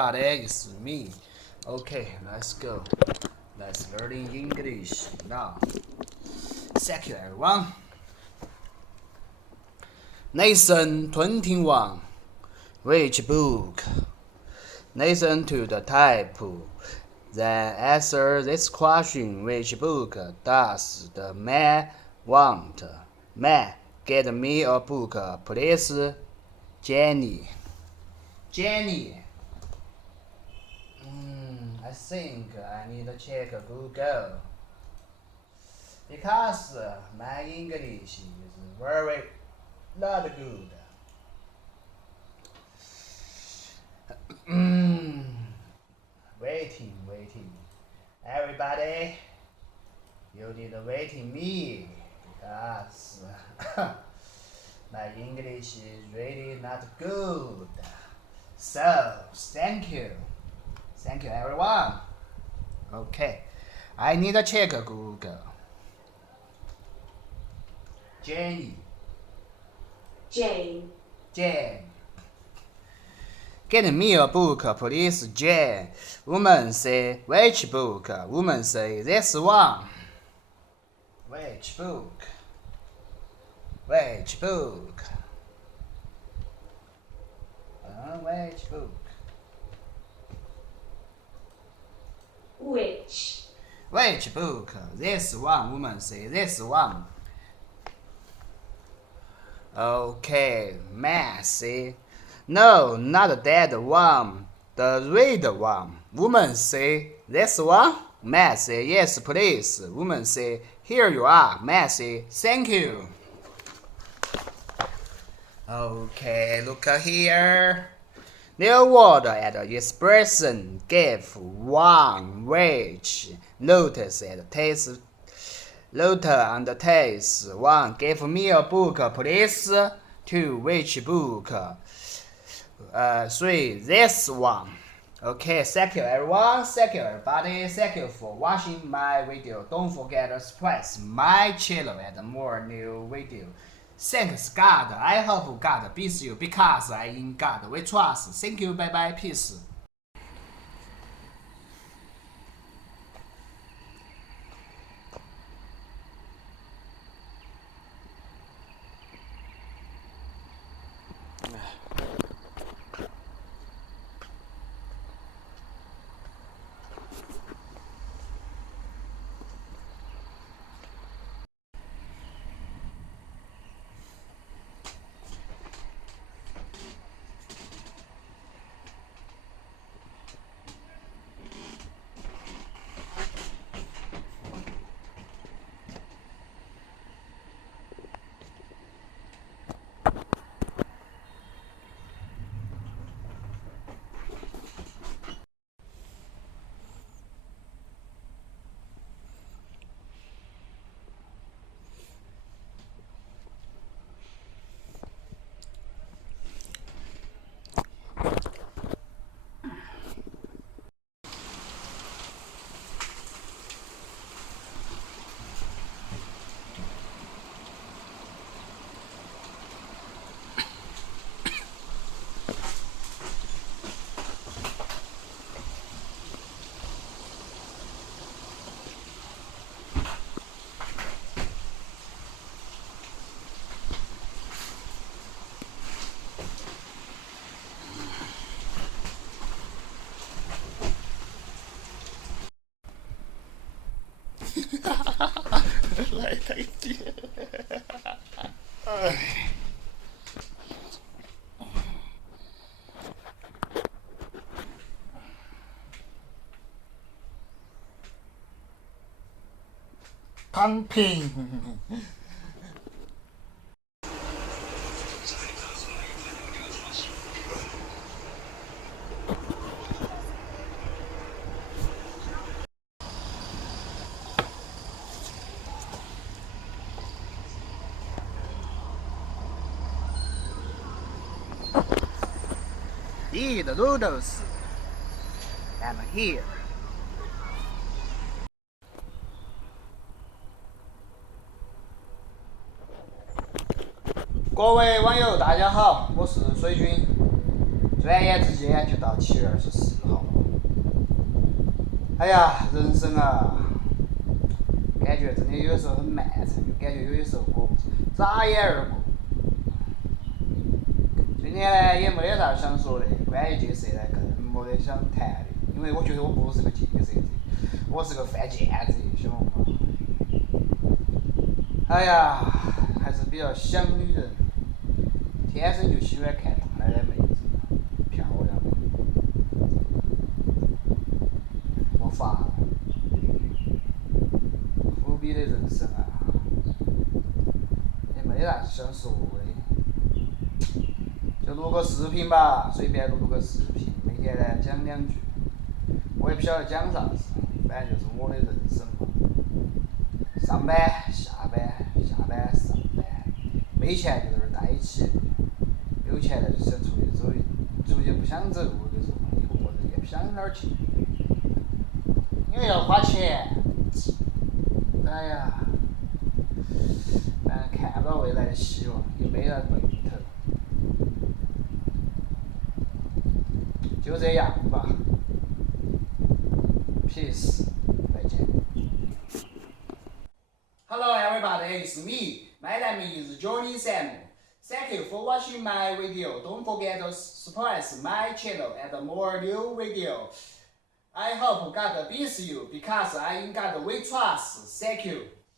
everybody, it's me. Okay, let's go. Let's learn English now. Thank you, everyone. Listen 21. Which book? Listen to the type. Then answer this question. Which book does the man want? Man, get me a book, please. Jenny. I think I need to check Google because my English is very not good. Waiting. Everybody, you need to waiting me because my English is really not good. So, thank you. Thank you, everyone. Okay, I need to check Google. Jane. Get me a book, please, Jane. Woman say, which book? Woman say, this one. Which book? Which book? Which book? This one. Woman say, this one. Okay, man say, no, not that one, the red one. Woman say, this one? Man say, yes, please. Woman say, here you are. Man say, thank you. Okay, look here. New word and expression give one which notice and taste. Note and taste. 1. Give me a book, please. 2. Which book? 3. This one. Okay, thank you everyone. Thank you everybody. Thank you for watching my video. Don't forget to subscribe my channel and more new video. Thanks God. I hope God bless you because I in God we trust. Thank you. Bye bye. Peace. Lại thấy chưa? Thăng Bình. Eat the noodles. I'm here. 各位网友，大家好，我是水军。转眼之间就到7月24号了。哎呀，人生啊，感觉真的有时候很漫长，就感觉有的时候过眨眼而过。今天呢也没得啥想说的，关于戒色呢更没得想谈的，因为我觉得我不是个戒色者，我是个犯贱者，晓得嘛？哎呀，还是比较想女人，天生就喜欢看大奶奶妹子，漂亮的，没法了，苦逼的人生啊，也没啥子想说的，就录个视频吧，随便录个视频，每天呢讲2句，我也不晓得讲啥子，反正就是我的人生嘛。上班、下班、下班、上班，没钱就在那儿待起，有钱了就想出去走，出去不想走，我就说一个人也不想哪儿去，因为要花钱。哎呀，反正看不到未来的希望，也没啥奔头，就这样吧。Peace， 再见。Hello everybody, it's me. My name is Johnny Sam. Thank you for watching my video. Don't forget to subscribe my channel and more new video. I hope God bless you because I in God we trust. Thank you.